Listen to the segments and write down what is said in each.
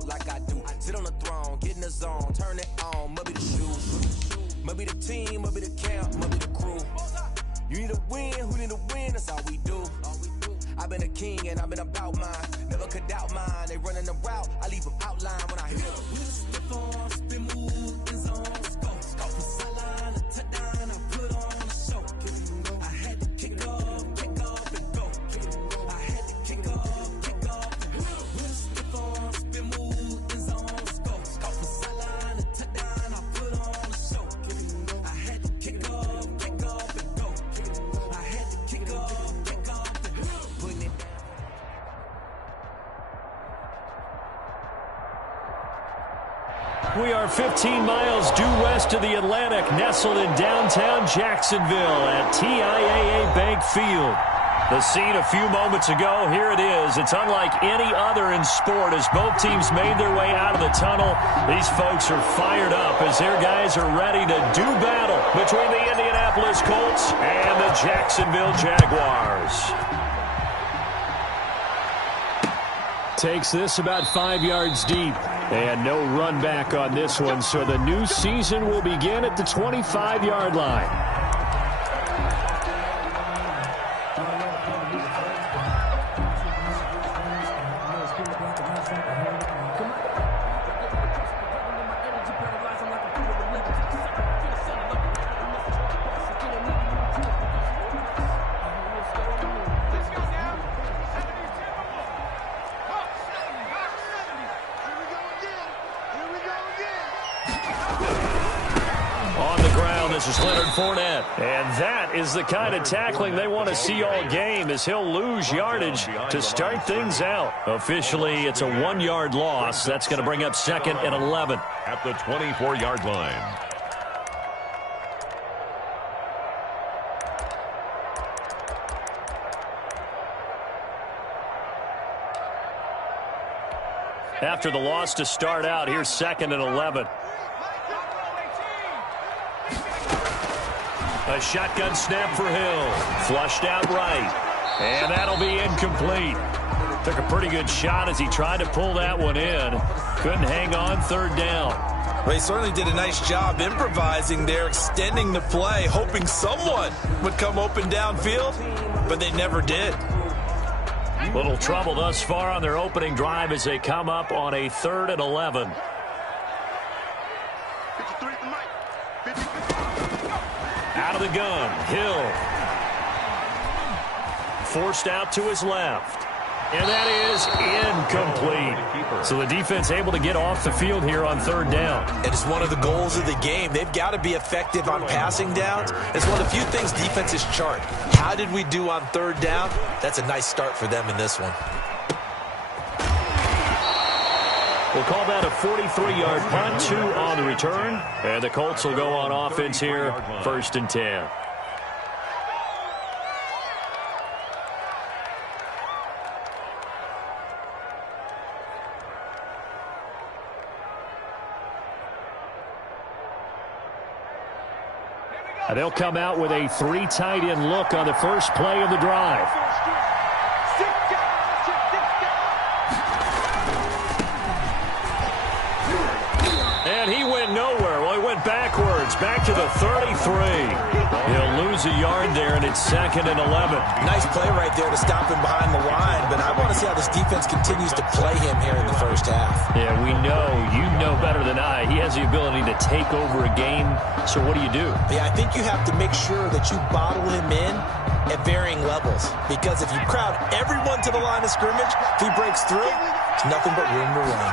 talk like I do. Sit on the throne, get in the zone, turn it on. Maybe the shoes, maybe the team, maybe the camp, maybe the crew. You need to win, who need to win, that's all we do. I've been a king and I've been about mine. Never could doubt mine. They running the route, I leave them outline when I hear them. We just step on, spin, move, in zone, scope. From sideline to touchdown, I put on a show. I had to kick off and go. I had to kick off and go. We just step on, spin, move, in zone, scope. From sideline to touchdown, I put on a show. I had to kick off and go. I had to kick off and go. Putting it down. We are 15 miles due west of the Atlantic, nestled in downtown Jacksonville at TIAA Bank Field. The scene a few moments ago, here it is. It's unlike any other in sport as both teams made their way out of the tunnel. These folks are fired up as their guys are ready to do battle between the Indianapolis Colts and the Jacksonville Jaguars. Takes this about 5 yards deep. And no run back on this one, so the new season will begin at the 25-yard line. This is Leonard Fournette. And that is the kind of tackling they want to see all game as he'll lose yardage to start things out. Officially, it's a 1-yard loss. That's going to bring up 2nd and 11. At the 24-yard line. After the loss to start out, here's 2nd and 11. A shotgun snap for Hill. Flushed out right. And that'll be incomplete. Took a pretty good shot as he tried to pull that one in. Couldn't hang on 3rd down. Well, he certainly did a nice job improvising there, extending the play, hoping someone would come open downfield, but they never did. Little trouble thus far on their opening drive as they come up on a 3rd and 11. Out of the gun, Hill. Forced out to his left. And that is incomplete. So the defense able to get off the field here on 3rd down. And it's one of the goals of the game. They've got to be effective on passing downs. It's one of the few things defenses chart. How did we do on 3rd down? That's a nice start for them in this one. We'll call that a 43-yard punt, 2 on the return. And the Colts will go on offense here, 1st and 10. And they'll come out with a 3 tight end look on the first play of the drive. And he went nowhere. Well, he went backwards, back to the 33. He'll lose a yard there, and it's 2nd and 11. Nice play right there to stop him behind the line, but I want to see how this defense continues to play him here in the first half. Yeah, we know. You know better than I. He has the ability to take over a game, so what do you do? Yeah, I think you have to make sure that you bottle him in at varying levels, because if you crowd everyone to the line of scrimmage, if he breaks through, there's nothing but room to run.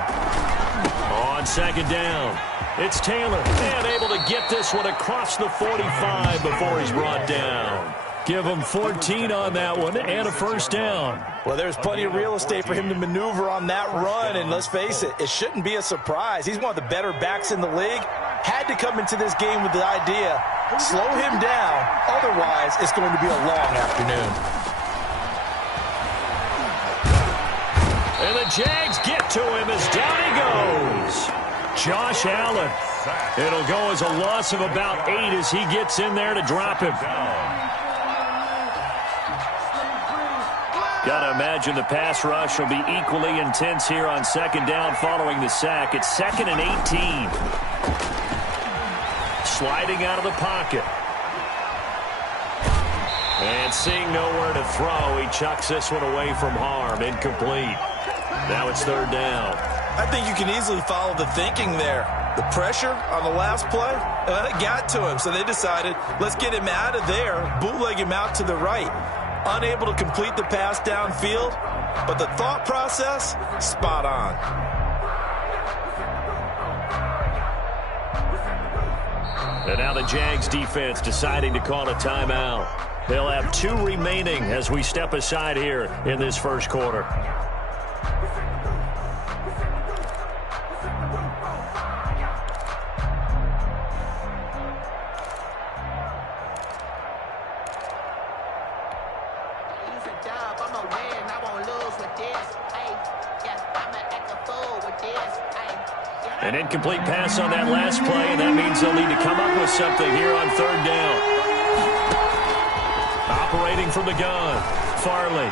On 2nd down, it's Taylor, and able to get this one across the 45 before he's brought down. Give him 14 on that one and a 1st down. Well, there's plenty of real estate for him to maneuver on that run, and let's face it, it shouldn't be a surprise. He's one of the better backs in the league. Had to come into this game with the idea, slow him down, otherwise it's going to be a long afternoon. And the Jags get to him as down he goes. Josh Allen. It'll go as a loss of about 8 as he gets in there to drop him. Got to imagine the pass rush will be equally intense here on second down following the sack. It's 2nd and 18. Sliding out of the pocket. And seeing nowhere to throw, he chucks this one away from harm. Incomplete. Now it's 3rd down. I think you can easily follow the thinking there. The pressure on the last play, it got to him. So they decided, let's get him out of there, bootleg him out to the right. Unable to complete the pass downfield, but the thought process, spot on. And now the Jags defense deciding to call a timeout. They'll have 2 remaining as we step aside here in this first quarter. An incomplete pass on that last play, and that means they'll need to come up with something here on 3rd down. Operating from the gun, Farley.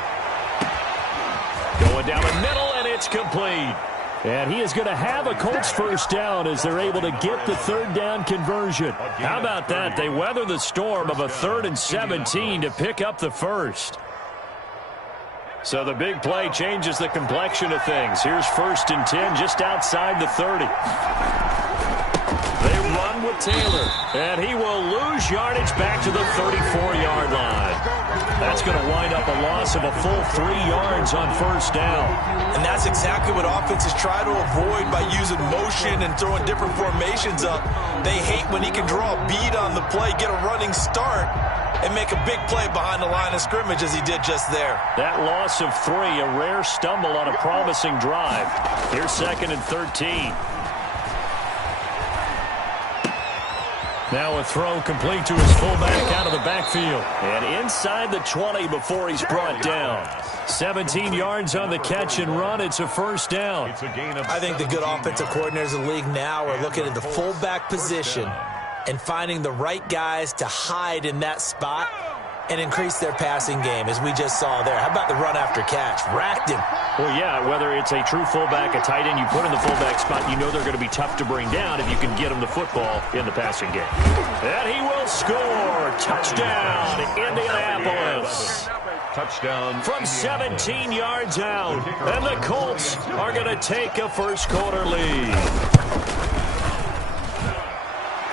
Going down the middle, and it's complete. And he is going to have a Colts first down as they're able to get the 3rd down conversion. How about that? They weather the storm of a 3rd and 17 to pick up the first. So the big play changes the complexion of things. Here's 1st and 10 just outside the 30. They run with Taylor, and he will lose yardage back to the 34-yard line. That's going to wind up a loss of a full 3 yards on 1st down. And that's exactly what offenses try to avoid by using motion and throwing different formations up. They hate when he can draw a bead on the play, get a running start, and make a big play behind the line of scrimmage as he did just there. That loss of 3, a rare stumble on a promising drive. Here's 2nd and 13. Now a throw complete to his fullback out of the backfield. And inside the 20 before he's brought down. 17 yards on the catch and run. It's a 1st down. I think the good offensive coordinators in the league now are looking at the fullback position and finding the right guys to hide in that spot and increase their passing game, as we just saw there. How about the run after catch? Racked him. Well, yeah, whether it's a true fullback, a tight end you put in the fullback spot, you know they're going to be tough to bring down if you can get them the football in the passing game. And he will score. Touchdown, Indianapolis. Touchdown. From 17 yards out. And the Colts are going to take a first quarter lead.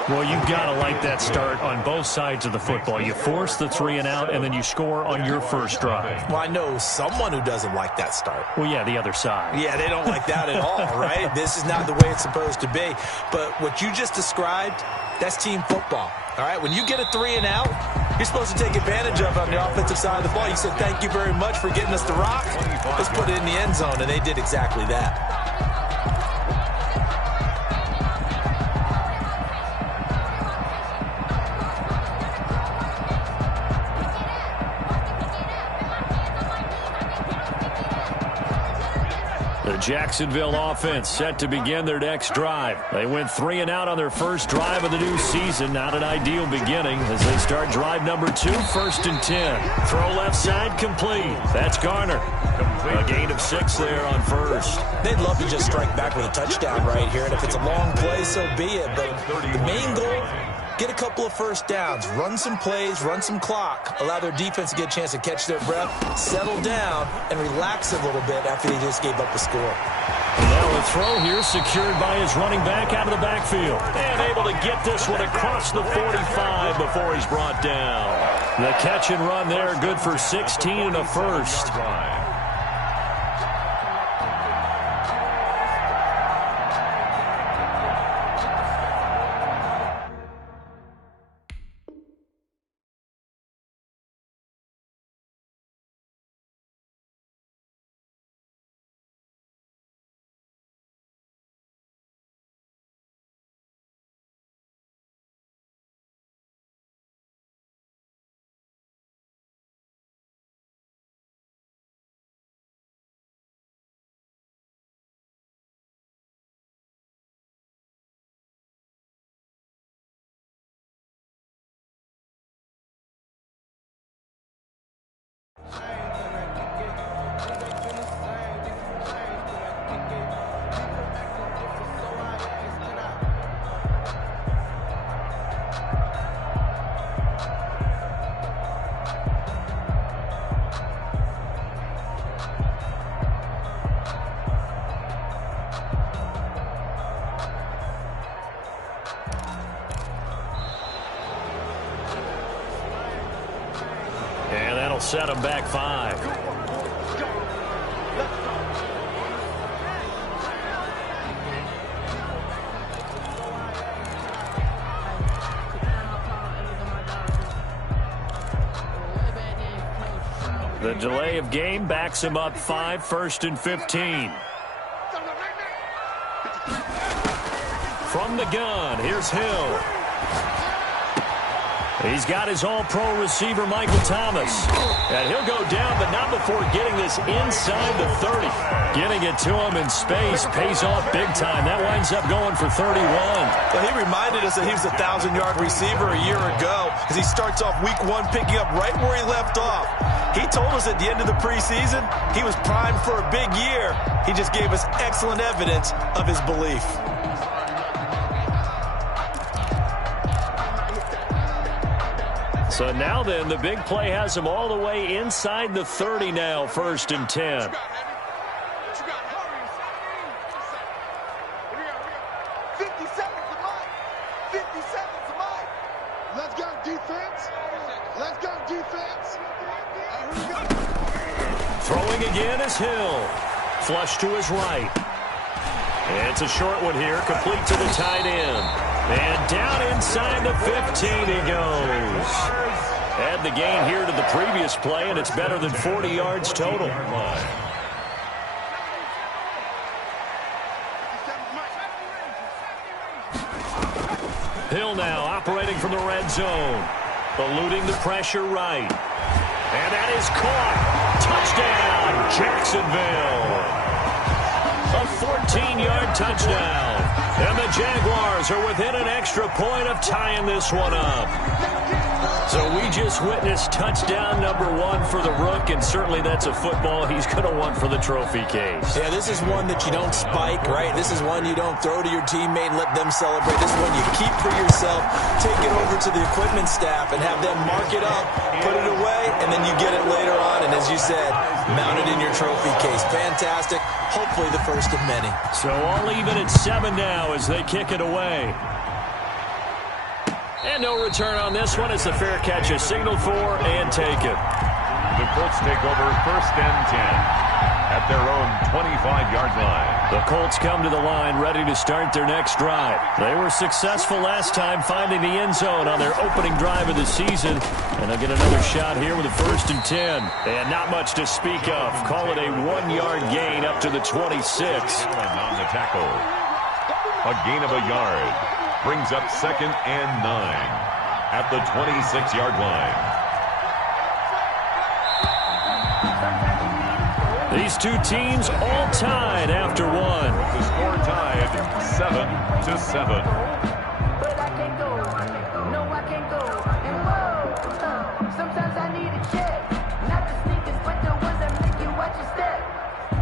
Well, you've got to like that start on both sides of the football. You force the 3 and out, and then you score on your first drive. Well, I know someone who doesn't like that start. Well, yeah, the other side. Yeah, they don't like that at all, right? This is not the way it's supposed to be. But what you just described, that's team football, all right? When you get a 3 and out, you're supposed to take advantage of it on the offensive side of the ball. You said, thank you very much for getting us the rock. Let's put it in the end zone, and they did exactly that. The Jacksonville offense set to begin their next drive. They went 3 and out on their first drive of the new season. Not an ideal beginning as they start drive number 2, 1st and 10. Throw left side complete. That's Garner. A gain of 6 there on 1st. They'd love to just strike back with a touchdown right here, and if it's a long play, so be it. But the main goal, get a couple of first downs, run some plays, run some clock, allow their defense to get a chance to catch their breath, settle down, and relax a little bit after they just gave up a score. Now a throw here secured by his running back out of the backfield. And able to get this one across the 45 before he's brought down. The catch and run there, good for 16 and a first. set them back 5. The delay of game backs him up 5, 1st and 15. From the gun, here's Hill. He's got his all-pro receiver, Michael Thomas. And he'll go down, but not before getting this inside the 30. Getting it to him in space pays off big time. That winds up going for 31. Well, he reminded us that he was a 1,000-yard receiver a year ago as he starts off week 1 picking up right where he left off. He told us at the end of the preseason he was primed for a big year. He just gave us excellent evidence of his belief. So now then, the big play has him all the way inside the 30 now, 1st and 10. Let's go, defense. Let's go, defense. Throwing again is Hill. Flush to his right. It's a short one here, complete to the tight end. And down inside the 15 he goes. Add the gain here to the previous play, and it's better than 40 yards total. Hill now operating from the red zone. Eluding the pressure right. And that is caught. Touchdown, Jacksonville. A 14-yard touchdown. And the Jaguars are within an extra point of tying this one up. So we just witnessed touchdown number 1 for the Rook, and certainly that's a football he's going to want for the trophy case. Yeah, this is one that you don't spike, right? This is one you don't throw to your teammate and let them celebrate. This is one you keep for yourself, take it over to the equipment staff and have them mark it up, put it away, and then you get it later on. And as you said, mount it in your trophy case. Fantastic. Hopefully the first of many. So all even at 7 now as they kick it away. And no return on this one. It's a fair catch, a signal for, and take it. The Colts take over 1st and 10 at their own 25-yard line. The Colts come to the line ready to start their next drive. They were successful last time finding the end zone on their opening drive of the season. And they'll get another shot here with a 1st and 10. And not much to speak of. Call it a 1-yard gain up to the 26. On the tackle. A gain of a yard. Brings up 2nd and 9 at the 26-yard line. These two teams all tied after 1. The score tied 7-7. But I can't go. No, I can't go. And whoa, sometimes I need a check. Not the sneakers, but the ones that make you watch your step.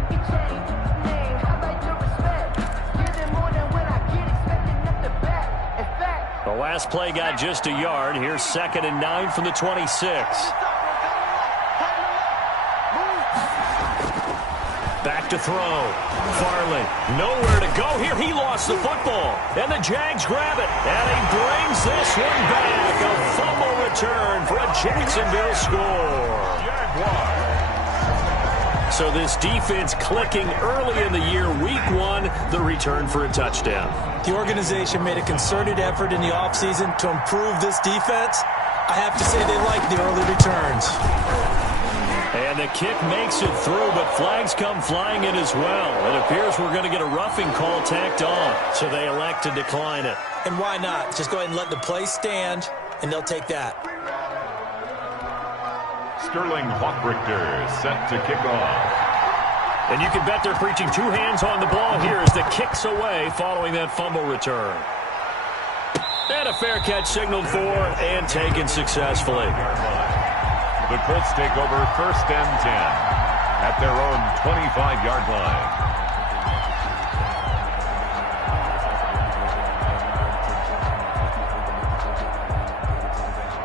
You change, name, how about your respect? Give them more than when I get expecting up the back. In fact, The last play got just a yard. Here's 2nd and 9 from the 26. Back to throw. Farley, nowhere to go here. He lost the football. And the Jags grab it. And he brings this one back. A fumble return for a Jacksonville score. Jaguars. So this defense clicking early in the year. Week 1, the return for a touchdown. The organization made a concerted effort in the offseason to improve this defense. I have to say they like the early returns. And the kick makes it through, but flags come flying in as well. It appears we're going to get a roughing call tacked on, so they elect to decline it. And why not? Just go ahead and let the play stand, and they'll take that. Sterling Hawkrichter set to kick off. And you can bet they're preaching 2 hands on the ball here as the kick's away following that fumble return. And a fair catch signaled for and taken successfully. The Colts take over 1st and 10 at their own 25-yard line.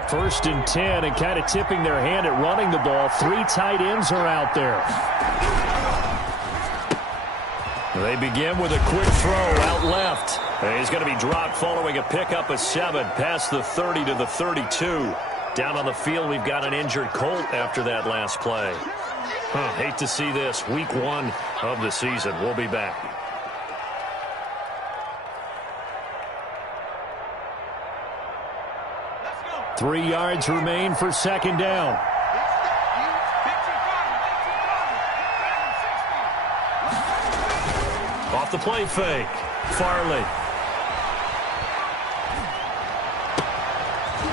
First and 10, and kind of tipping their hand at running the ball. 3 tight ends are out there. They begin with a quick throw out left. He's going to be dropped following a pickup of 7 past the 30 to the 32. Down on the field, we've got an injured Colt after that last play. Hate to see this. Week 1 of the season. We'll be back. Let's go. 3 yards remain for second down. Off the play fake. Farley.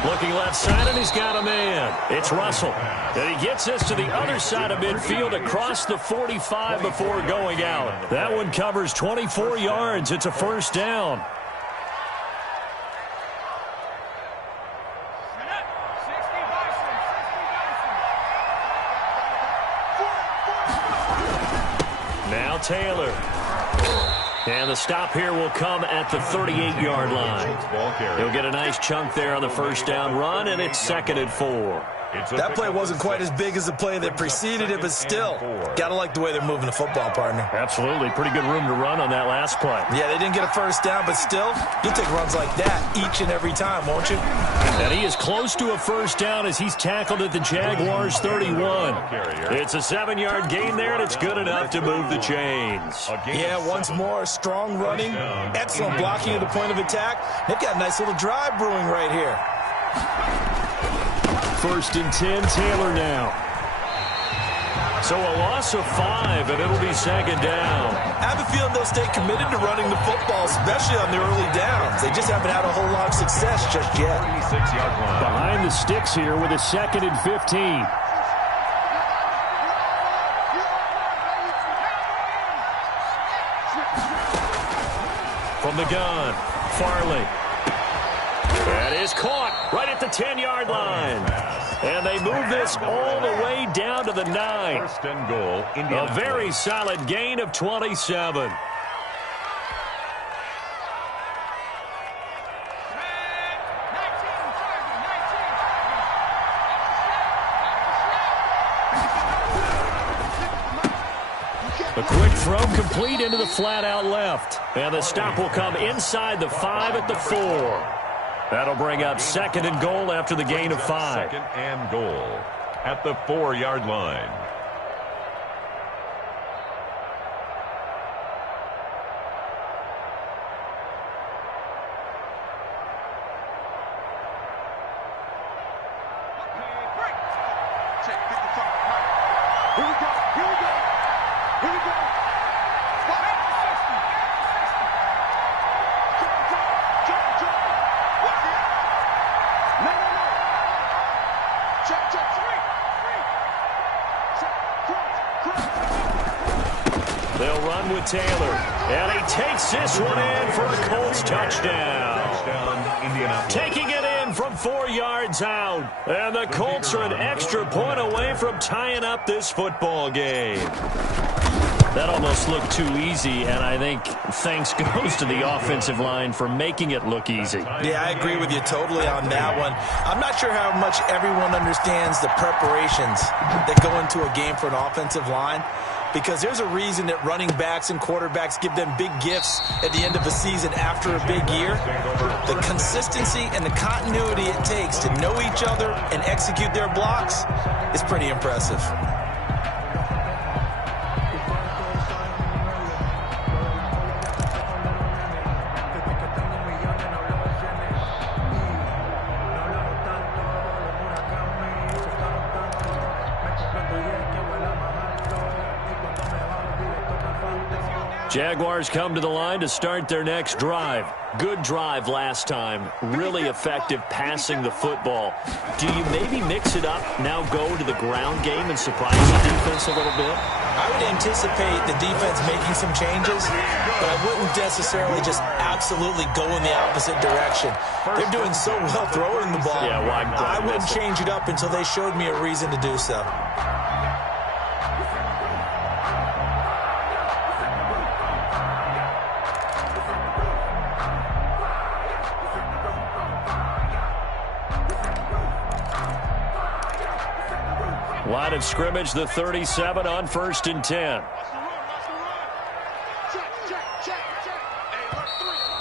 Looking left side, and he's got a man. It's Russell. And he gets this to the other side of midfield across the 45 before going out. That one covers 24 yards. It's a first down. Now Taylor. And the stop here will come at the 38-yard line. He'll get a nice chunk there on the first down run, and it's 2nd and 4. That play wasn't quite as big as the play that preceded it, but still, got to like the way they're moving the football, partner. Absolutely. Pretty good room to run on that last play. Yeah, they didn't get a first down, but still, you'll take runs like that each and every time, won't you? And he is close to a first down as he's tackled at the Jaguars' 31. It's a 7-yard gain there, and it's good enough to move the chains. Yeah, once more, strong running, excellent blocking at the point of attack. They've got a nice little drive brewing right here. 1st and 10, Taylor now. So a loss of 5, and it'll be 2nd down. I have a feeling they'll stay committed to running the football, especially on the early downs. They just haven't had a whole lot of success just yet. Behind the sticks here with a 2nd and 15. From the gun, Farley. That is caught right at the 10-yard line. And they move this all the way down to the 9. 1st and goal, Indiana. A very solid gain of 27. A quick throw complete into the flat out left. And the stop will come inside the 5 at the 4. That'll bring up 2nd and goal after the gain of 5. 2nd and goal at the 4-yard line. They'll run with Taylor. And he takes this one in for a Colts touchdown. Taking it in from 4 yards out. And the Colts are an extra point away from tying up this football game. That almost looked too easy, and I think thanks goes to the offensive line for making it look easy. Yeah, I agree with you totally on that one. I'm not sure how much everyone understands the preparations that go into a game for an offensive line, because there's a reason that running backs and quarterbacks give them big gifts at the end of a season after a big year. The consistency and the continuity it takes to know each other and execute their blocks is pretty impressive. Jaguars come to the line to start their next drive. Good drive last time. Really effective passing the football. Do you maybe mix it up, now go to the ground game and surprise the defense a little bit? I would anticipate the defense making some changes, but I wouldn't necessarily just absolutely go in the opposite direction. They're doing so well throwing the ball. Yeah, well, I wouldn't change it up until they showed me a reason to do so. Line of scrimmage, the 37 on 1st and 10.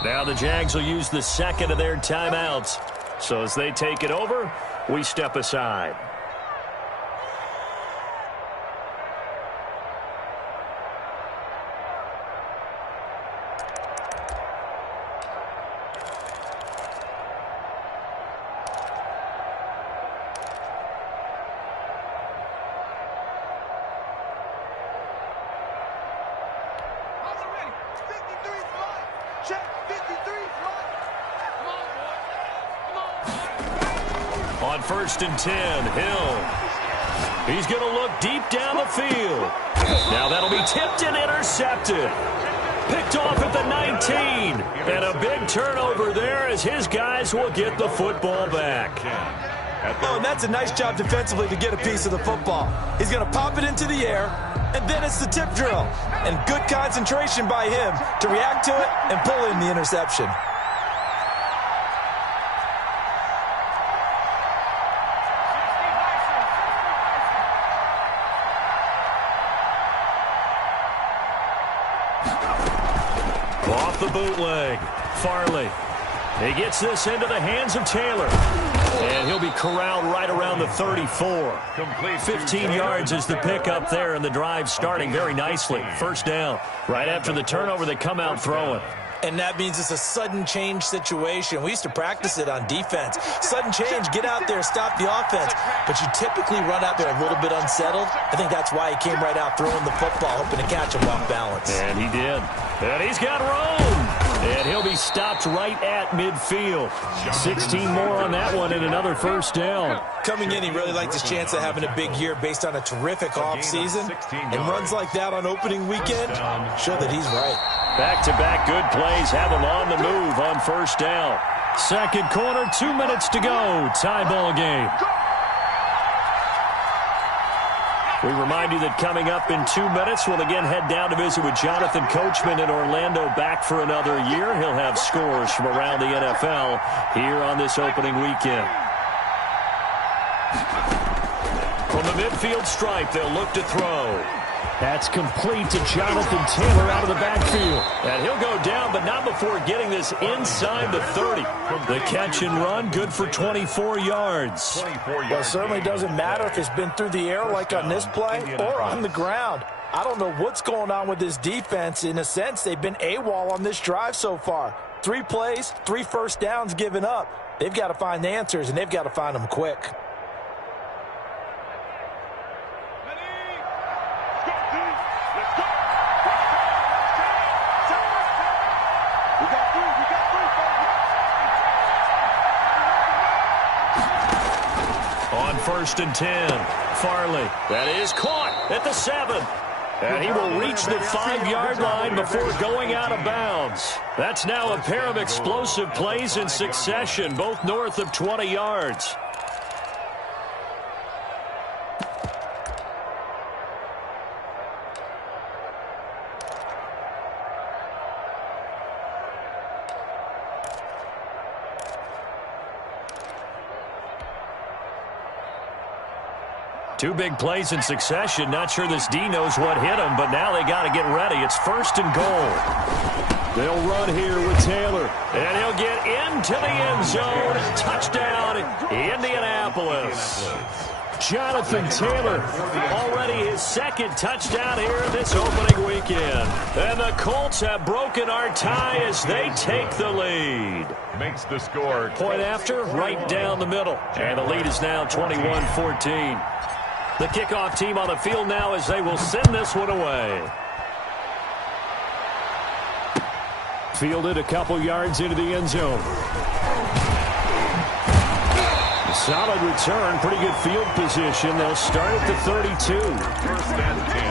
Now the Jags will use the second of their timeouts. So as they take it over, we step aside. On 1st and 10, Hill. He's going to look deep down the field. Now that'll be tipped and intercepted. Picked off at the 19. And a big turnover there as his guys will get the football back. Oh, and that's a nice job defensively to get a piece of the football. He's going to pop it into the air, and then it's the tip drill. And good concentration by him to react to it and pull in the interception. Off the bootleg, Farley. He gets this into the hands of Taylor. And he'll be corralled right around the 34. 15 yards is the pickup there, and the drive starting very nicely. 1st down. Right after the turnover, they come out throwing. And that means it's a sudden change situation. We used to practice it on defense. Sudden change, get out there, stop the offense. But you typically run out there a little bit unsettled. I think that's why he came right out throwing the football, hoping to catch him off balance. And he did. And he's got room. And he'll be stopped right at midfield. 16 more on that one and another 1st down. Coming in, he really liked his chance of having a big year based on a terrific offseason. And runs like that on opening weekend show that he's right. Back-to-back good plays have him on the move on 1st down. 2nd quarter, 2 minutes to go. Tie ball game. We remind you that coming up in 2 minutes, we'll again head down to visit with Jonathan Coachman in Orlando, back for another year. He'll have scores from around the NFL here on this opening weekend. From the midfield stripe, they'll look to throw. That's complete to Jonathan Taylor out of the backfield. And he'll go down, but not before getting this inside the 30. The catch and run, good for 24 yards. Well, it certainly doesn't matter if it's been through the air like on this play or on the ground. I don't know what's going on with this defense. In a sense, they've been AWOL on this drive so far. 3 plays, 3 1st downs given up. They've got to find the answers, and they've got to find them quick. On 1st and 10, Farley. That is caught at the 7. And he will reach the 5-yard line before going out of bounds. That's now a pair of explosive plays in succession, both north of 20 yards. Two big plays in succession. Not sure this D knows what hit him, but now they got to get ready. It's 1st and goal. They'll run here with Taylor, and he'll get into the end zone. Touchdown, Indianapolis. Jonathan Taylor, already his 2nd touchdown here this opening weekend. And the Colts have broken our tie as they take the lead. Makes the score. Point after, right down the middle. And the lead is now 21-14. The kickoff team on the field now as they will send this one away. Fielded a couple yards into the end zone. Solid return, pretty good field position. They'll start at the 32. 1st and 10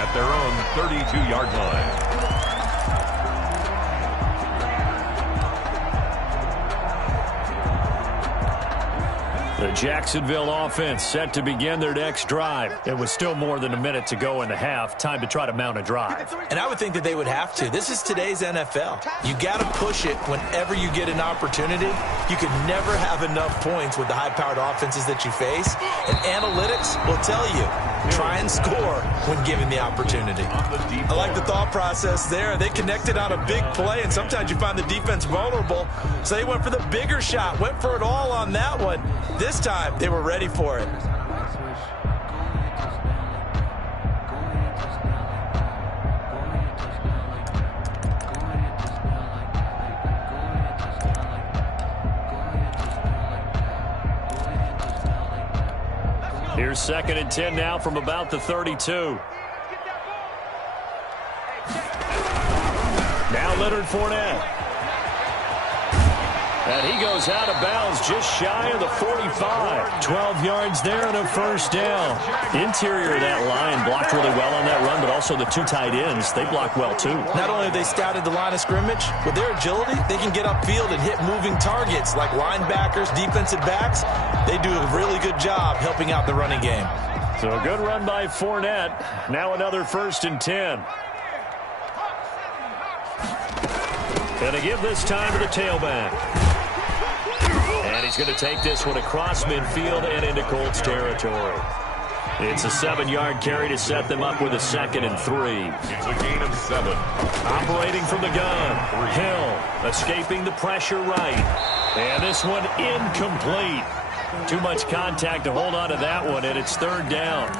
at their own 32-yard line. The Jacksonville offense set to begin their next drive. It was still more than a minute to go in the half. Time to try to mount a drive. And I would think that they would have to. This is today's NFL. You got to push it whenever you get an opportunity. You can never have enough points with the high-powered offenses that you face. And analytics will tell you, try and score when given the opportunity. I like the thought process there. They connected on a big play, and sometimes you find the defense vulnerable. So they went for the bigger shot, went for it all on that one. This this time, they were ready for it. Here's 2nd and 10 now from about the 32. Now Leonard Fournette. And he goes out of bounds just shy of the 45. 12 yards there and a first down. Interior of that line blocked really well on that run, but also the 2 tight ends, they block well too. Not only have they scouted the line of scrimmage, with their agility, they can get upfield and hit moving targets like linebackers, defensive backs. They do a really good job helping out the running game. So a good run by Fournette. Now another 1st and 10. And to give this time to the tailback. And he's going to take this one across midfield and into Colts territory. It's a 7-yard carry to set them up with a 2nd and 3. It's a gain of 7. Operating from the gun. Hill escaping the pressure right. And this one incomplete. Too much contact to hold on to that one, and it's 3rd down.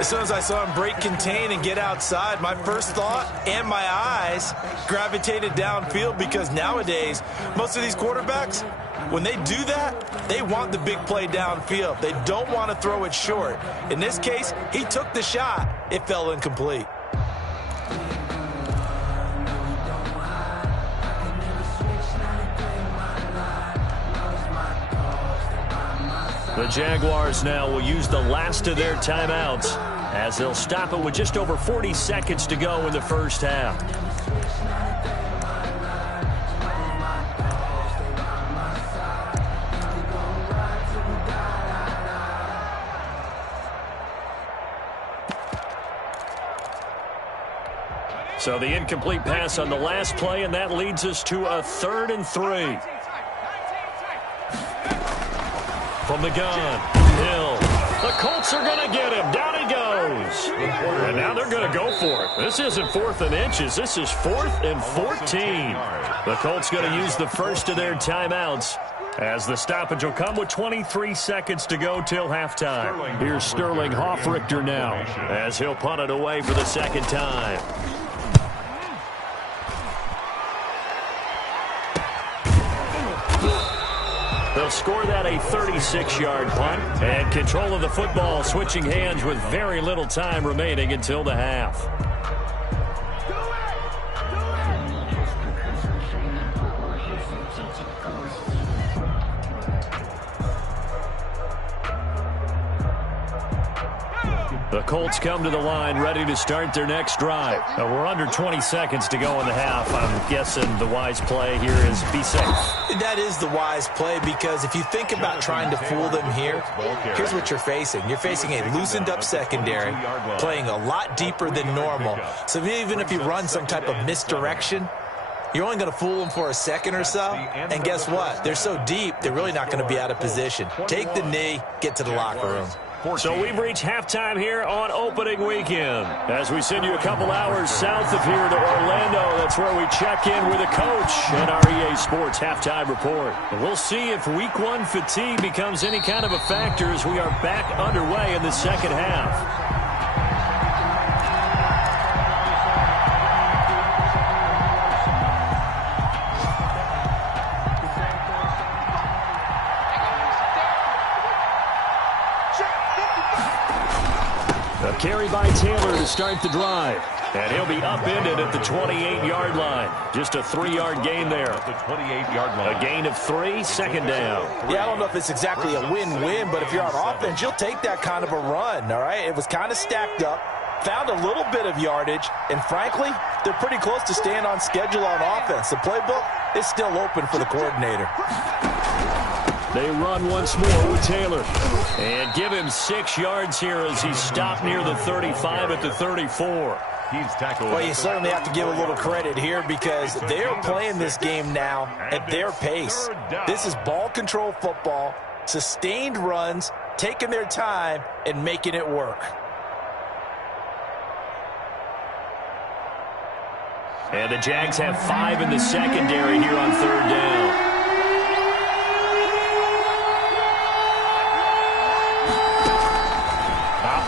As soon as I saw him break contain and get outside, my first thought and my eyes gravitated downfield, because nowadays, most of these quarterbacks, when they do that, they want the big play downfield. They don't want to throw it short. In this case, he took the shot. It fell incomplete. The Jaguars now will use the last of their timeouts as they'll stop it with just over 40 seconds to go in the first half. So the incomplete pass on the last play, and that leads us to a 3rd and 3. From the gun, Hill. The Colts are going to get him. Down he goes. And now they're going to go for it. This isn't 4th and inches. This is 4th and 14. The Colts going to use the first of their timeouts as the stoppage will come with 23 seconds to go till halftime. Here's Sterling Hoffrichter now as he'll punt it away for the 2nd time. They'll score that a 36-yard punt, and control of the football switching hands with very little time remaining until the half. The Colts come to the line ready to start their next drive. We're under 20 seconds to go in the half. I'm guessing the wise play here is be safe. That is the wise play, because if you think about trying to fool them here, here's what you're facing. You're facing a loosened up secondary, playing a lot deeper than normal. So even if you run some type of misdirection, you're only going to fool them for a second or so. And guess what? They're so deep, they're really not going to be out of position. Take the knee, get to the locker room. So we've reached halftime here on opening weekend. As we send you a couple hours south of here to Orlando, that's where we check in with a coach and our EA Sports halftime report. And we'll see if week 1 fatigue becomes any kind of a factor as we are back underway in the second half. Carry by Taylor to start the drive. And he'll be upended at the 28-yard line. Just a 3-yard gain there. The 28-yard line. A gain of 3, 2nd down. Yeah, I don't know if it's exactly a win-win, but if you're on offense, you'll take that kind of a run, all right? It was kind of stacked up, found a little bit of yardage, and frankly, they're pretty close to staying on schedule on offense. The playbook is still open for the coordinator. They run once more with Taylor. And give him 6 yards here as he's stopped near the 35 at the 34. He's tackled. Well, you certainly have to give a little credit here, because they're playing this game now at their pace. This is ball control football, sustained runs, taking their time, and making it work. And the Jags have 5 in the secondary here on 3rd down.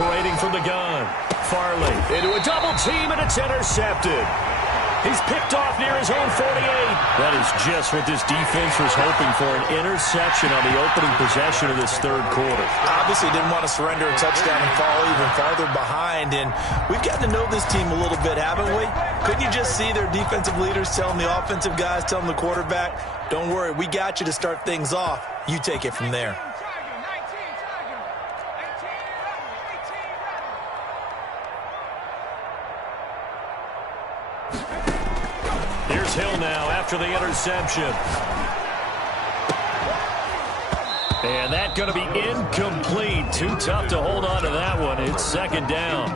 Operating from the gun. Farley into a double team, and it's intercepted. He's picked off near his own 48. That is just what this defense was hoping for, an interception on the opening possession of this third quarter. Obviously didn't want to surrender a touchdown and fall even farther behind, and we've gotten to know this team a little bit, haven't we? Couldn't you just see their defensive leaders telling the offensive guys, telling the quarterback, don't worry, we got you to start things off. You take it from there. Here's Hill now after the interception. And that's going to be incomplete. Too tough to hold on to that one. It's second down.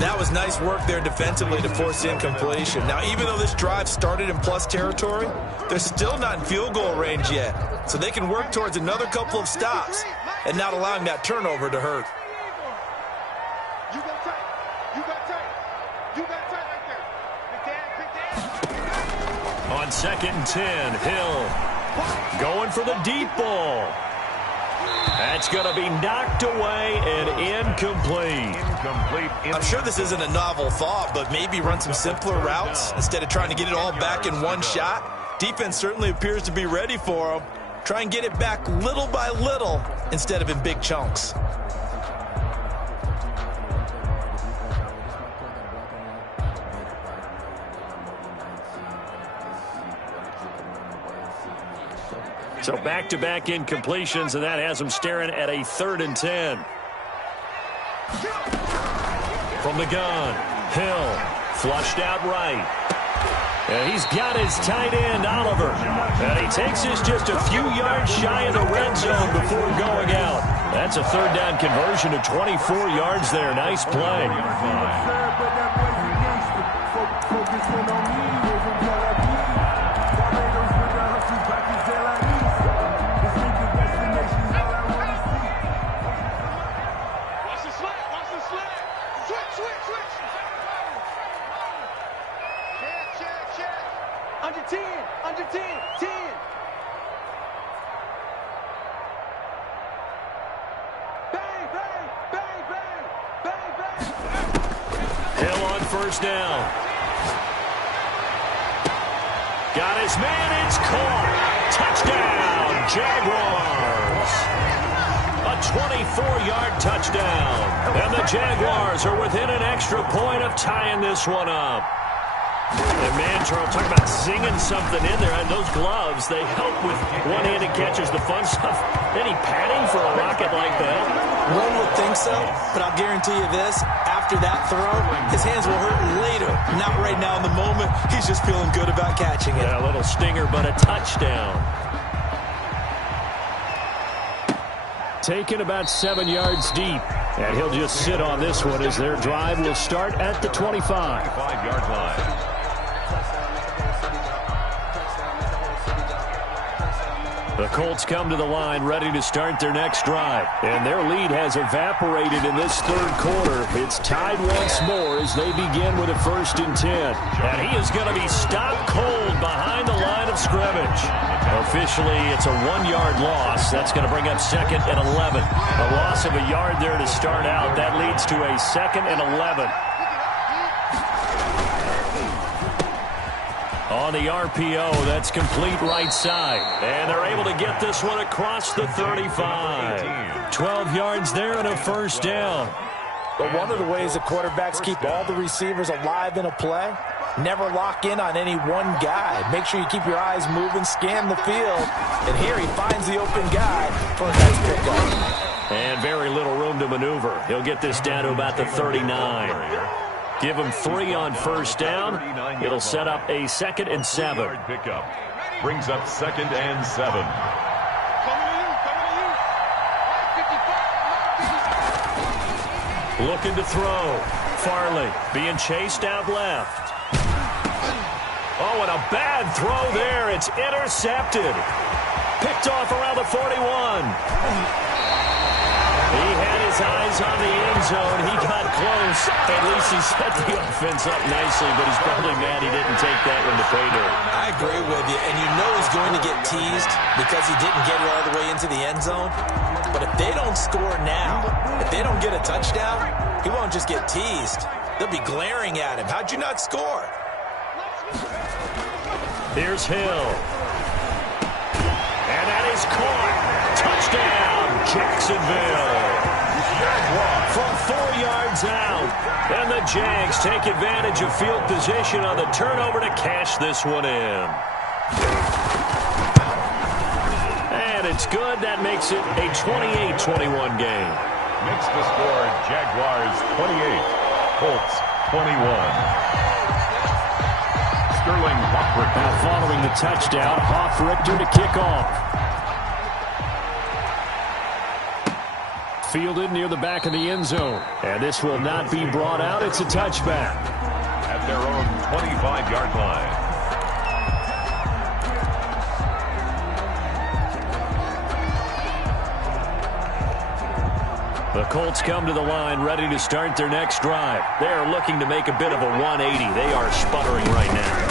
That was nice work there defensively to force incompletion. Now, even though this drive started in plus territory, they're still not in field goal range yet. So they can work towards another couple of stops and not allowing that turnover to hurt. You got tight. You got tight. You got tight right there. Big Dan. On 2nd and 10, Hill going for the deep ball. That's going to be knocked away and incomplete. I'm sure this isn't a novel thought, but maybe run some simpler routes instead of trying to get it all back in one shot. Defense certainly appears to be ready for them. Try and get it back little by little instead of in big chunks. So back-to-back incompletions, and that has him staring at a 3rd and 10. From the gun, Hill flushed out right. And he's got his tight end, Oliver. And he takes this just a few yards shy of the red zone before going out. That's a 3rd down conversion of 24 yards there. Nice play. Under 10, 10. Bang, bang, bang, bang, bang, bang. Hill on 1st down. Got his man, it's caught. Touchdown, Jaguars. A 24-yard touchdown. And the Jaguars are within an extra point of tying this one up. And man, Charles, talk about zinging something in there. And those gloves, they help with one-handed catches, the fun stuff. Any padding for a rocket like that? One would think so, but I'll guarantee you this. After that throw, his hands will hurt later. Not right now in the moment. He's just feeling good about catching it. Yeah, a little stinger, but a touchdown. Taken about 7 yards deep. And he'll just sit on this one as their drive will start at the 25. 5-yard line. The Colts come to the line ready to start their next drive. And their lead has evaporated in this third quarter. It's tied once more as they begin with a 1st and 10. And he is going to be stopped cold behind the line of scrimmage. Officially, it's a 1-yard loss. That's going to bring up 2nd and 11. A loss of a yard there to start out. That leads to a 2nd and 11. On the RPO, that's complete right side. And they're able to get this one across the 35. 12 yards there and a 1st down. But one of the ways the quarterbacks keep all the receivers alive in a play, never lock in on any one guy. Make sure you keep your eyes moving, scan the field. And here he finds the open guy for a nice pickup. And very little room to maneuver. He'll get this down to about the 39. Give him 3 on 1st down. It'll set up a 2nd and 7. Pickup brings up 2nd and 7. Looking to throw. Farley being chased out left. Oh, and a bad throw there. It's intercepted. Picked off around the 41. He had his eyes on the end zone. He got close. At least he set the offense up nicely, but he's probably mad he didn't take that one to pay dirt. I agree with you, and you know he's going to get teased because he didn't get it all the way into the end zone. But if they don't score now, if they don't get a touchdown, he won't just get teased. They'll be glaring at him. How'd you not score? Here's Hill. And that is caught. Touchdown, Jacksonville. From 4 yards out. And the Jags take advantage of field position on the turnover to cash this one in. And it's good. That makes it a 28-21 game. Makes the score Jaguars 28, Colts 21. Sterling Hoffrichter. Now following the touchdown, Hoffrichter to kick off. Fielded near the back of the end zone. And this will not be brought out. It's a touchback. At their own 25-yard line. The Colts come to the line ready to start their next drive. They are looking to make a bit of a 180. They are sputtering right now.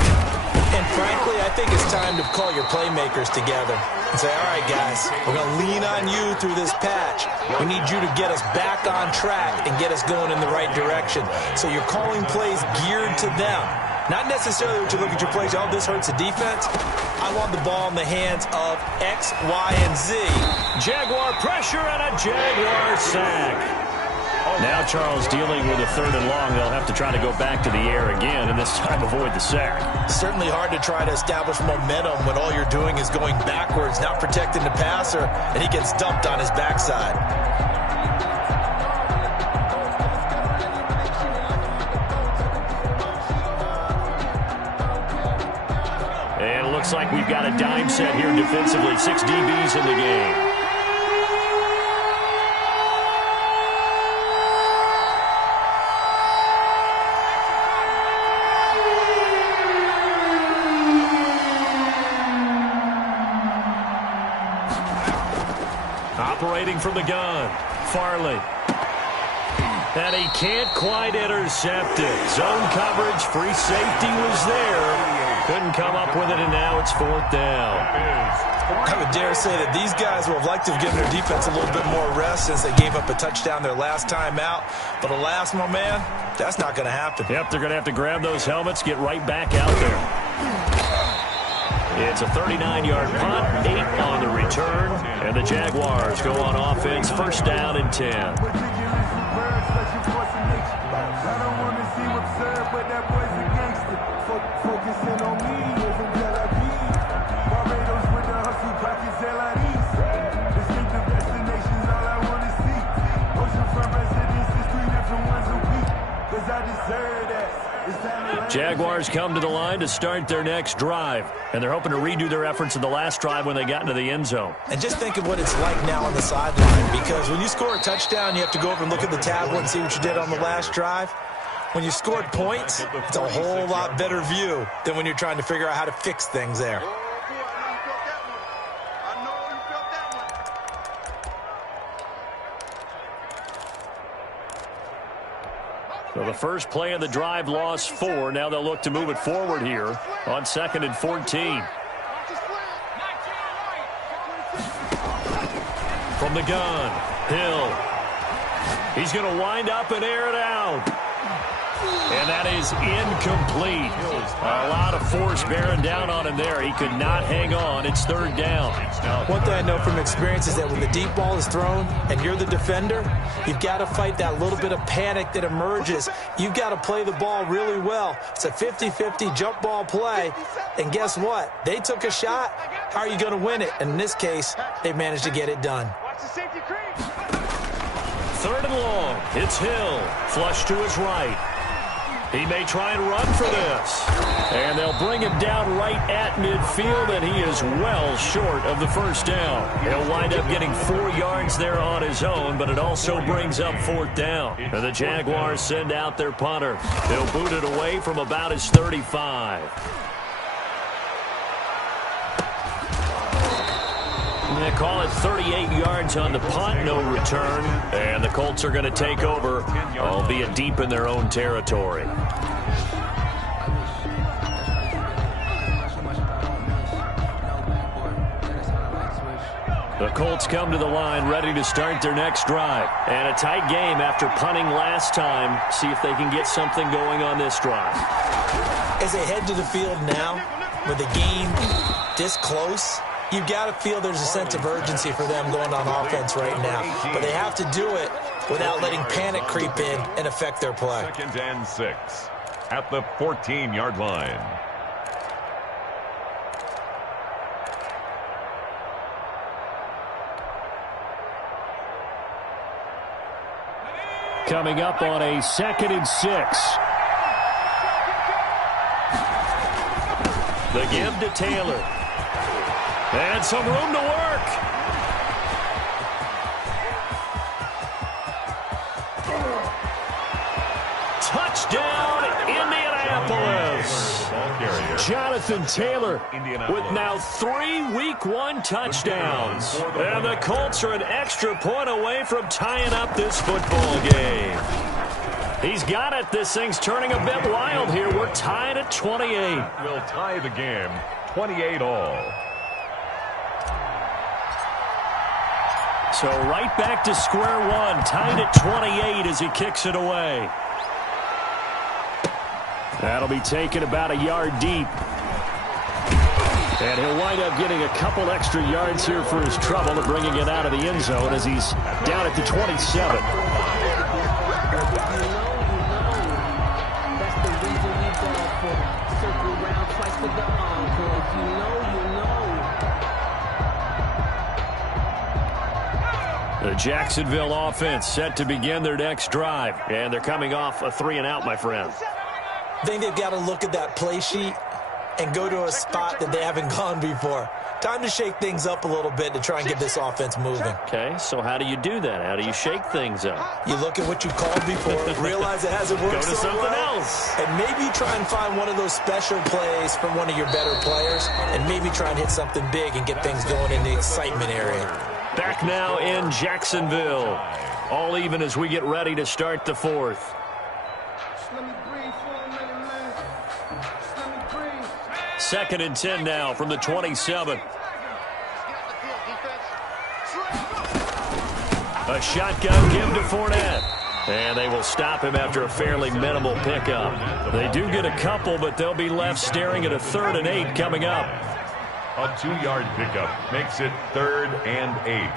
And frankly, I think it's time to call your playmakers together and say, all right, guys, we're going to lean on you through this patch. We need you to get us back on track and get us going in the right direction. So you're calling plays geared to them. Not necessarily to look at your plays, oh, this hurts the defense. I want the ball in the hands of X, Y, and Z. Jaguar pressure and a Jaguar sack. Now Charles dealing with a 3rd and long. They'll have to try to go back to the air again, and this time avoid the sack. Certainly hard to try to establish momentum when all you're doing is going backwards, not protecting the passer, and he gets dumped on his backside. And it looks like we've got a dime set here defensively. 6 DBs in the game. Operating from the gun, Farley. And he can't quite intercept it. Zone coverage, free safety was there. Couldn't come up with it, and now it's 4th down. I would dare say that these guys would have liked to have given their defense a little bit more rest since they gave up a touchdown their last time out. But alas, my man, that's not going to happen. Yep, they're going to have to grab those helmets, get right back out there. It's a 39-yard punt, 8 on the return, and the Jaguars go on offense, 1st down and 10. Jaguars come to the line to start their next drive, and they're hoping to redo their efforts in the last drive when they got into the end zone. And just think of what it's like now on the sideline, because when you score a touchdown, you have to go over and look at the tablet and see what you did on the last drive. When you scored points, it's a whole lot better view than when you're trying to figure out how to fix things there. So the first play of the drive lost 4. Now they'll look to move it forward here on 2nd and 14. From the gun, Hill. He's going to wind up and air it out. And that is incomplete. A lot of force bearing down on him there. He could not hang on. It's 3rd down. One thing I know from experience is that when the deep ball is thrown and you're the defender, you've got to fight that little bit of panic that emerges. You've got to play the ball really well. It's a 50-50 jump ball play. And guess what? They took a shot. How are you going to win it? And in this case, they managed to get it done. 3rd and long. It's Hill. Flush to his right. He may try and run for this. And they'll bring him down right at midfield, and he is well short of the 1st down. He'll wind up getting 4 yards there on his own, but it also brings up 4th down. And the Jaguars send out their punter. They'll boot it away from about his 35. They call it 38 yards on the punt, no return. And the Colts are going to take over, albeit deep in their own territory. The Colts come to the line ready to start their next drive. And a tight game after punting last time. See if they can get something going on this drive. As they head to the field now, with the game this close, you've got to feel there's a sense of urgency for them going on offense right now. But they have to do it without letting panic creep in and affect their play. 2nd and 6 at the 14-yard line. Coming up on a 2nd and 6. The give to Taylor. And some room to work. Touchdown, Indianapolis. Jonathan Taylor with now 3 Week 1 touchdowns. And the Colts are an extra point away from tying up this football game. He's got it. This thing's turning a bit wild here. We're tied at 28. We'll tie the game 28 all. So right back to square one, tied at 28 as he kicks it away. That'll be taken about a yard deep. And he'll wind up getting a couple extra yards here for his trouble of bringing it out of the end zone as he's down at the 27. The Jacksonville offense set to begin their next drive. And they're coming off a 3-and-out, my friend. I think they've got to look at that play sheet and go to a spot that they haven't gone before. Time to shake things up a little bit to try and get this offense moving. Okay, so how do you do that? How do you shake things up? You look at what you called before, realize it hasn't worked Go to so something well, else. and maybe try and find one of those special plays from one of your better players, and maybe try and hit something big and get things going in the excitement area. Back now in Jacksonville. All even as we get ready to start the fourth. Let me breathe for a minute, man. Let me breathe. 2nd and 10 now from the 27. A shotgun give to Fournette. And they will stop him after a fairly minimal pickup. They do get a couple, but they'll be left staring at a 3rd and 8 coming up. A 2-yard pickup makes it 3rd and 8.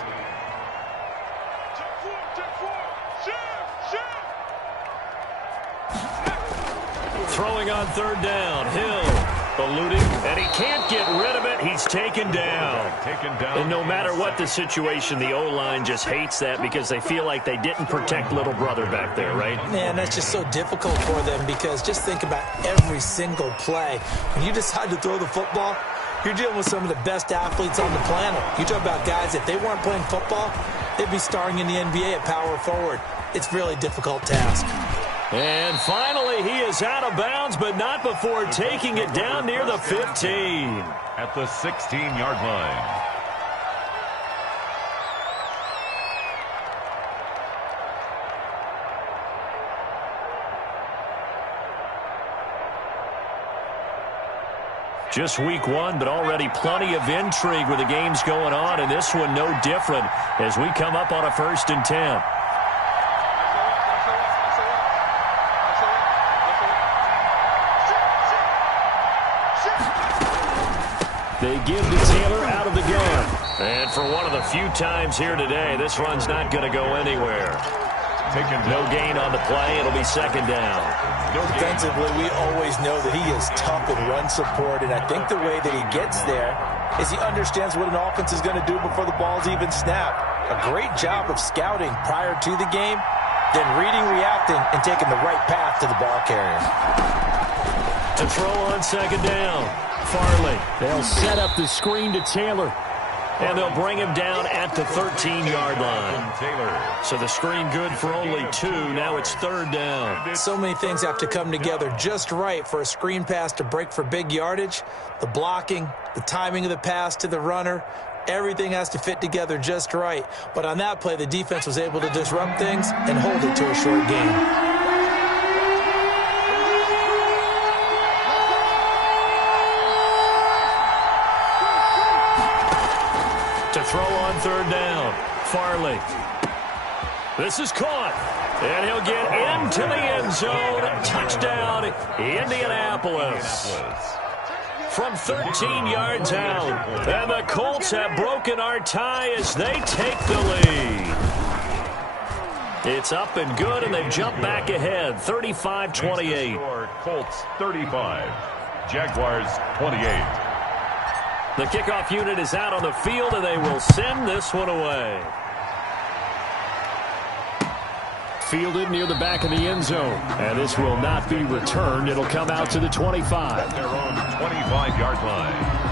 Throwing on 3rd down. Hill eluding, and he can't get rid of it. He's taken down. And no matter what the situation, the O-line just hates that because they feel like they didn't protect little brother back there, right? Man, that's just so difficult for them because just think about every single play. When you decide to throw the football, you're dealing with some of the best athletes on the planet. You talk about guys, if they weren't playing football, they'd be starring in the NBA at power forward. It's a really difficult task. And finally, he is out of bounds, but not before taking it down near the 15. At the 16-yard line. Just week 1, but already plenty of intrigue with the games going on, and this one no different as we come up on a 1st and 10. They give to Taylor out of the gun. And for one of the few times here today, this run's not going to go anywhere. No gain on the play. It'll be 2nd down. Defensively, we always know that he is tough in run support, and I think the way that he gets there is he understands what an offense is going to do before the ball's even snapped. A great job of scouting prior to the game, then reading, reacting, and taking the right path to the ball carrier. To throw on 2nd down. Farley. They'll set up the screen to Taylor. And they'll bring him down at the 13-yard line. So the screen good for only 2. Now it's 3rd down. So many things have to come together just right for a screen pass to break for big yardage. The blocking, the timing of the pass to the runner, everything has to fit together just right. But on that play, the defense was able to disrupt things and hold it to a short game. throw on third down. Farley. This is caught. And he'll get into the end zone. Touchdown, Indianapolis. From 13 yards out. And the Colts have broken our tie as they take the lead. It's up and good, and they've jumped back ahead, 35-28. Colts 35, Jaguars 28. The kickoff unit is out on the field, and they will send this one away. Fielded near the back of the end zone, and this will not be returned. It'll come out to the 25. At their own 25-yard line.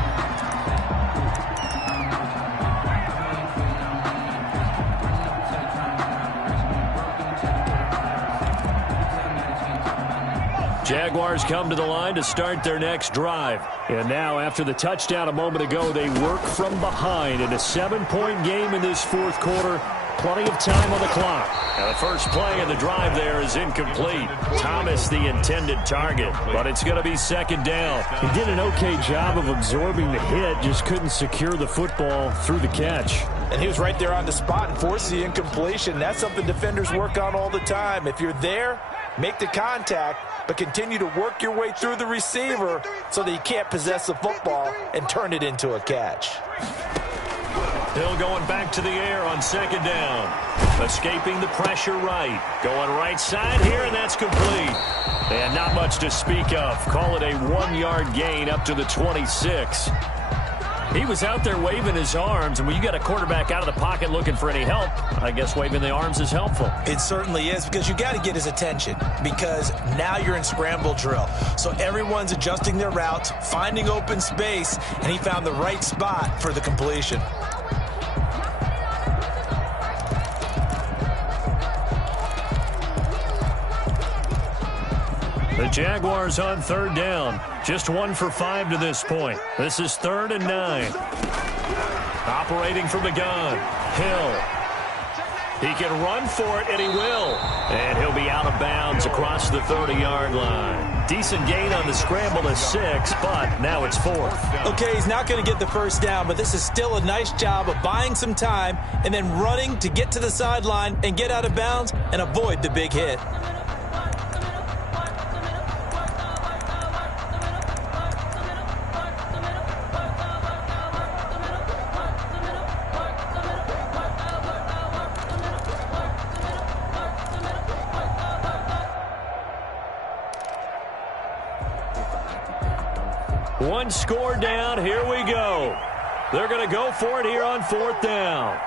Jaguars come to the line to start their next drive. And now, after the touchdown a moment ago, they work from behind in a 7-point game in this fourth quarter. Plenty of time on the clock. And the first play of the drive there is incomplete. Thomas the intended target, but it's going to be second down. He did an okay job of absorbing the hit, just couldn't secure the football through the catch. And he was right there on the spot and forced the incompletion. That's something defenders work on all the time. If you're there, make the contact, but continue to work your way through the receiver so that you can't possess the football and turn it into a catch. Hill going back to the air on second down. Escaping the pressure right. Going right side here, and that's complete. And not much to speak of. Call it a 1-yard gain up to the 26. He was out there waving his arms, and when you got a quarterback out of the pocket looking for any help, I guess waving the arms is helpful. It certainly is, because you got to get his attention, because now you're in scramble drill. So everyone's adjusting their routes, finding open space, and he found the right spot for the completion. The Jaguars on third down. Just 1 for 5 to this point. This is 3rd and 9. Operating from the gun. Hill. He can run for it, and he will. And he'll be out of bounds across the 30-yard line. Decent gain on the scramble to 6, but now it's 4th. Okay, he's not going to get the first down, but this is still a nice job of buying some time and then running to get to the sideline and get out of bounds and avoid the big hit. One score down. Here we go. They're going to go for it here on 4th down.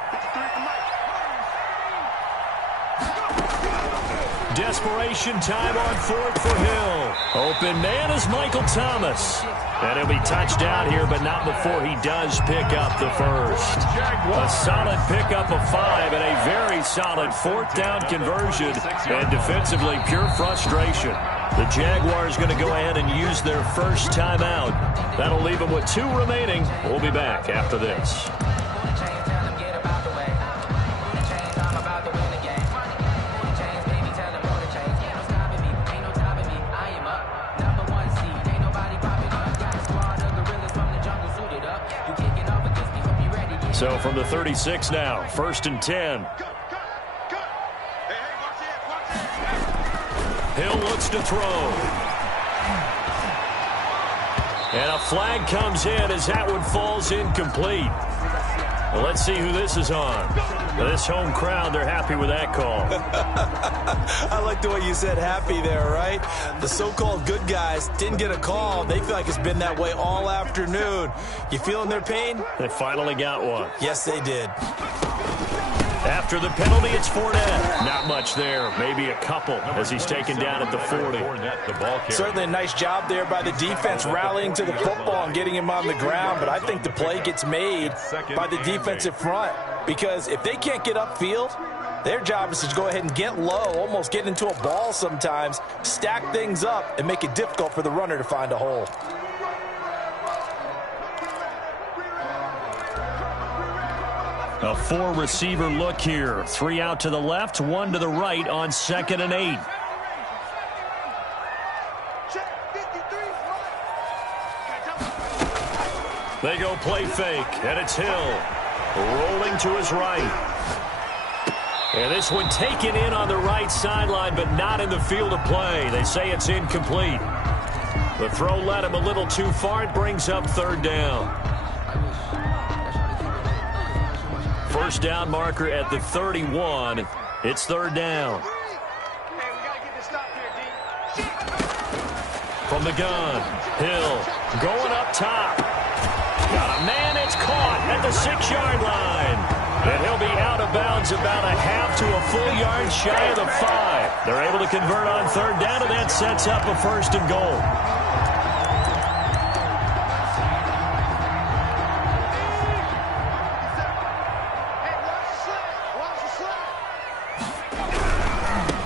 Desperation time on 4th for Hill. Open man is Michael Thomas. And he'll be touchdown here, but not before he does pick up the first. A solid pickup of 5 and a very solid 4th down conversion. And defensively, pure frustration. The Jaguars going to go ahead and use their first timeout. That'll leave them with 2 remaining. We'll be back after this. So from the 36 now, 1st and 10. Hill looks to throw. And a flag comes in as that one falls incomplete. Well, let's see who this is on. This home crowd, they're happy with that call. I like the way you said happy there, right? The so-called good guys didn't get a call. They feel like it's been that way all afternoon. You feeling their pain? They finally got one. Yes, they did. After the penalty, it's Fournette. Not much there. Maybe a couple as he's taken down at the 40. Certainly a nice job there by the defense rallying to the football and getting him on the ground. But I think the play gets made by the defensive front. Because if they can't get upfield, their job is to go ahead and get low, almost get into a ball sometimes, stack things up, and make it difficult for the runner to find a hole. A 4-receiver look here. 3 out to the left, 1 to the right on 2nd and 8. They go play fake, and it's Hill. Rolling to his right. And this one taken in on the right sideline, but not in the field of play. They say it's incomplete. The throw led him a little too far. It brings up third down. First down marker at the 31. It's third down. From the gun, Hill going up top. Got a man, it's caught at the 6-yard line. And he'll be out of bounds about a half to a full yard shy of the 5. They're able to convert on third down, and that sets up a first and goal.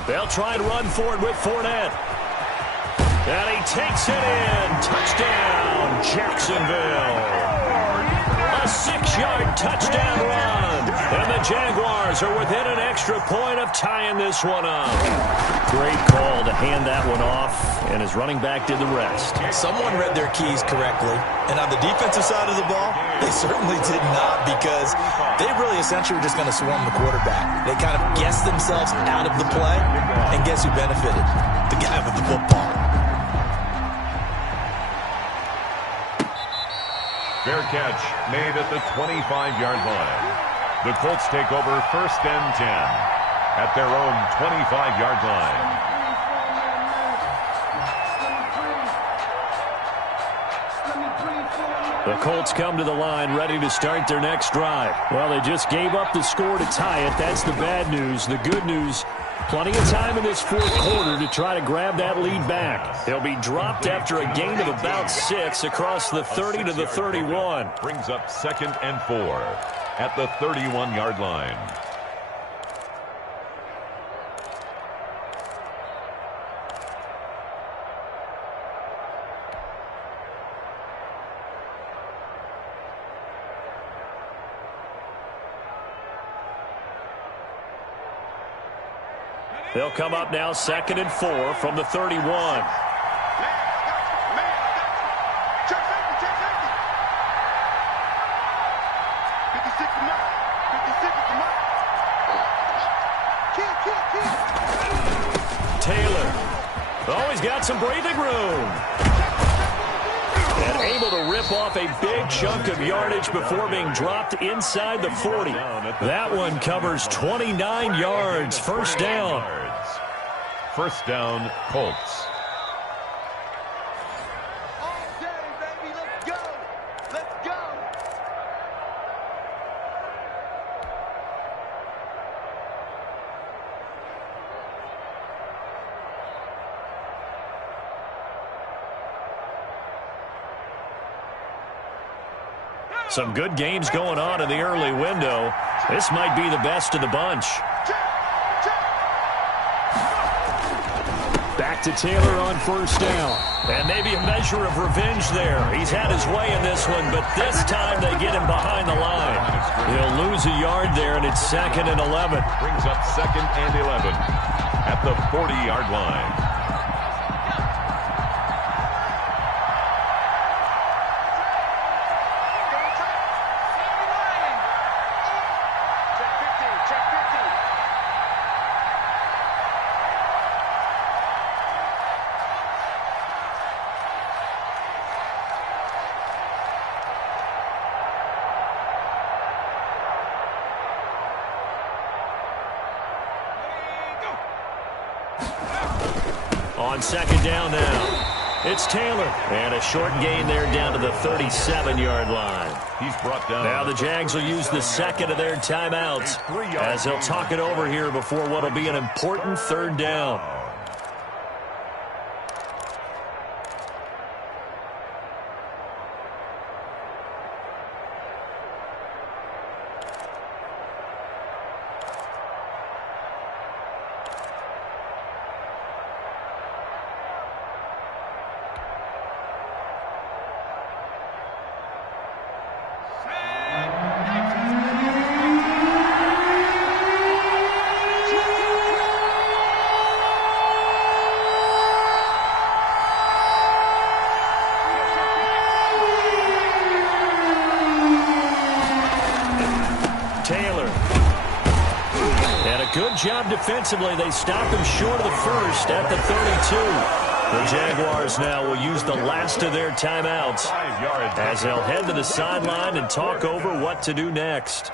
They'll try and run forward with Fournette. And he takes it in. Touchdown, Jacksonville. A 6-yard touchdown run. And the Jaguars are within an extra point of tying this one up. Great call to hand that one off, and his running back did the rest. Someone read their keys correctly. And on the defensive side of the ball, they certainly did not, because they really essentially were just going to swarm the quarterback. They kind of guessed themselves out of the play, and guess who benefited? The guy with the football. Fair catch made at the 25-yard line. The Colts take over first and 10 at their own 25-yard line. The Colts come to the line ready to start their next drive. Well, they just gave up the score to tie it. That's the bad news. The good news, plenty of time in this fourth quarter to try to grab that lead back. They'll be dropped after a gain of about 6 across the 30 to the 31. Brings up second and 4 at the 31-yard line. They'll come up now second and 4 from the 31. Taylor. Oh, he's got some breathing room. And able to rip off a big chunk of yardage before being dropped inside the 40. That one covers 29 yards. First down. First down, Colts. All day, baby. Let's go. Let's go. Some good games going on in the early window. This might be the best of the bunch. Back to Taylor on first down. And maybe a measure of revenge there. He's had his way in this one, but this time they get him behind the line. He'll lose a yard there, and it's second and 11. Brings up second and 11 at the 40-yard line. On second down now, it's Taylor. And a short gain there down to the 37-yard line. He's brought down. Now the Jags will use the second of their timeouts as they'll talk it over here before what will be an important third down. good job defensively. They stopped him short of the first at the 32. The Jaguars now will use the last of their timeouts as they'll head to the sideline and talk over what to do next.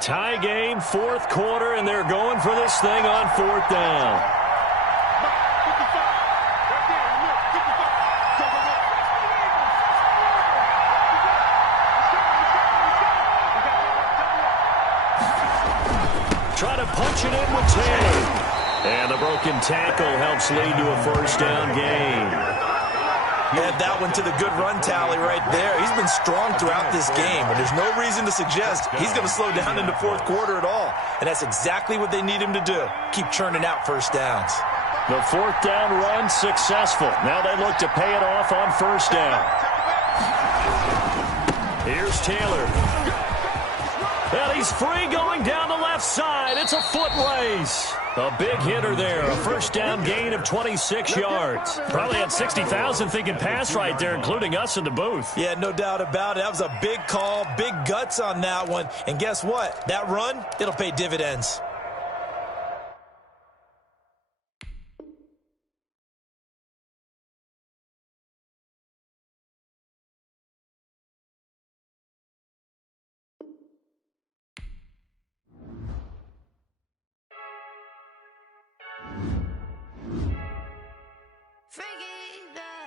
Tie game, fourth quarter, and they're going for this thing on fourth down. Try to punch it in with Taylor. And the broken tackle helps lead to a first down gain. Add that one to the good run tally right there. He's been strong throughout this game, and there's no reason to suggest he's going to slow down in the fourth quarter at all. And that's exactly what they need him to do. Keep churning out first downs. The fourth down run successful. Now they look to pay it off on first down. Here's Taylor. And he's free going down the left side. It's a foot race. A big hitter there. A first down gain of 26 yards. Probably had 60,000 thinking pass right there, including us in the booth. Yeah, no doubt about it. That was a big call, big guts on that one. And guess what? That run, it'll pay dividends.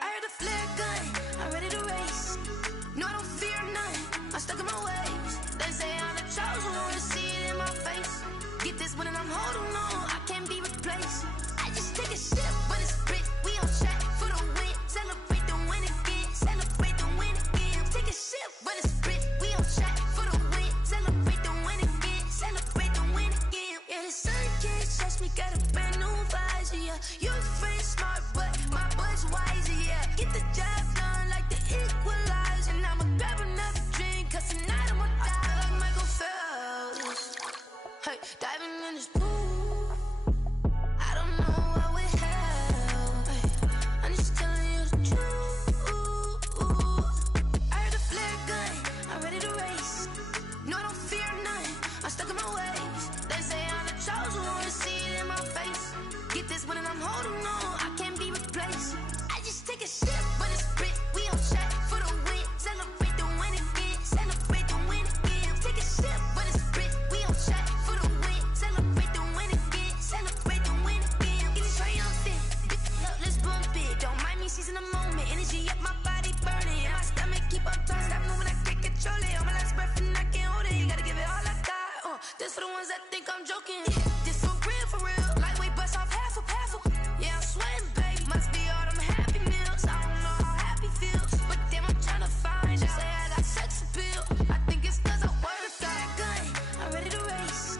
I heard a flare gun, I'm ready to race. No, I don't fear none, I'm stuck in my ways. They say I'm the chosen one, see it in my face. Get this one and I'm holding on, I can't be replaced. I just take a sip, but it's split, we on track for the win. Celebrate the win again, celebrate the win again. Take a sip, but it's split, we on track for the win. Celebrate the win again, celebrate the win again. Yeah, the sun can't touch me, got a brand new visor, yeah. You're free, smart, but my boy's wiser, yeah. Get the job done like the equalizer. Now I'ma grab another drink, cause tonight I'ma die like Michael Phelps. Hey, diving in this pool, I don't know what would help. Hey, I'm just telling you the truth. I heard a flare gun, I'm ready to race. No, I don't fear none, I'm stuck in my ways. They say I'm the chosen one, see it in my face. Get this one and I'm holding on, I can't be replaced. I just take a sip, but it's split, we on track for the win. Celebrate the win again, celebrate the win again. Take a sip, but it's split, we on track for the win. Celebrate the win again, celebrate the win again. Get it triumphant, look, let's bump it. Don't mind me seizing the moment, energy up my body burning. And my stomach keep on turning, stop moving, I can't control it. On my last breath and I can't hold it, you gotta give it all I got. This for the ones that think I'm joking. This for real, lightweight bust off half a. Yeah, I'm sweating, babe. Must be all them happy meals. I don't know how happy feels, but damn, I'm trying to find. Just say I got sex appeal. I think it's cause I work a fat gun. I'm ready to race.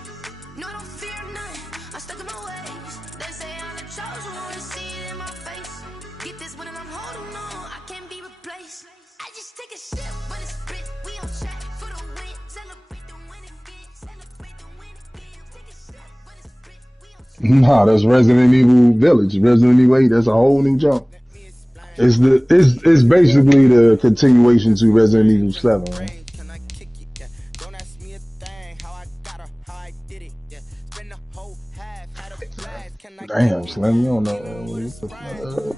No, I don't fear none. I'm stuck in my ways. They say I'm the chosen one, see it in my face. Get this one and I'm holding on, I can't be replaced. I just take a sip, but it's split. We on track for the win. Celebrate the win again. Celebrate the win again. Take a sip, but it's split. We on track. Nah, that's Resident Evil Village. Resident Evil 8, that's a whole new jump. It's basically the continuation to Resident Evil 7, man. Damn, Slim, you don't know what the fuck.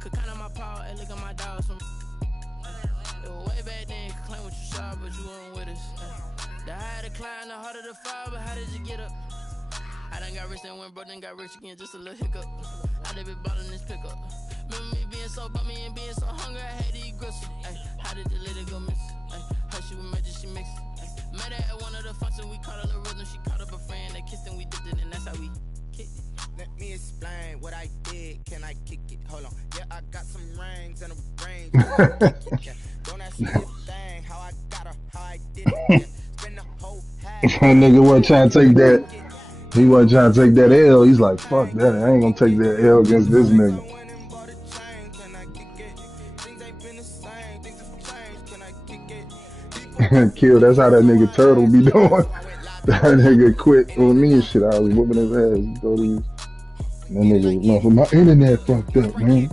Could count on my power and look at my dogs from way back then. Could claim what you saw, but you weren't with us. The higher the climb, the harder the fall, but how did you get up? I done got rich and went broke, then got rich again, just a little hiccup. I done been ballin' this pickup. Remember me being so bummy and being so hungry, I had to eat gristle. How did the lady go miss? How she was magic, she mixed. Met her at one of the functions, we caught her the rhythm. She caught up a friend, they kissed and we dipped it, and that's how we kicked it. Let me explain what I did. Can can I kick it? Hold on. Yeah, I got some rings and a range. Yeah. Don't ask me a thing, how I got her, how I did it. Yeah. Spend the whole That nigga wasn't trying to take that. He wasn't trying to take that L. He's like, fuck that. I ain't gonna take that L against this nigga. Kill, that's how that nigga Turtle be doing. That nigga quit on me and shit. I was whooping his ass. That nigga, man, for my internet fucked up, man.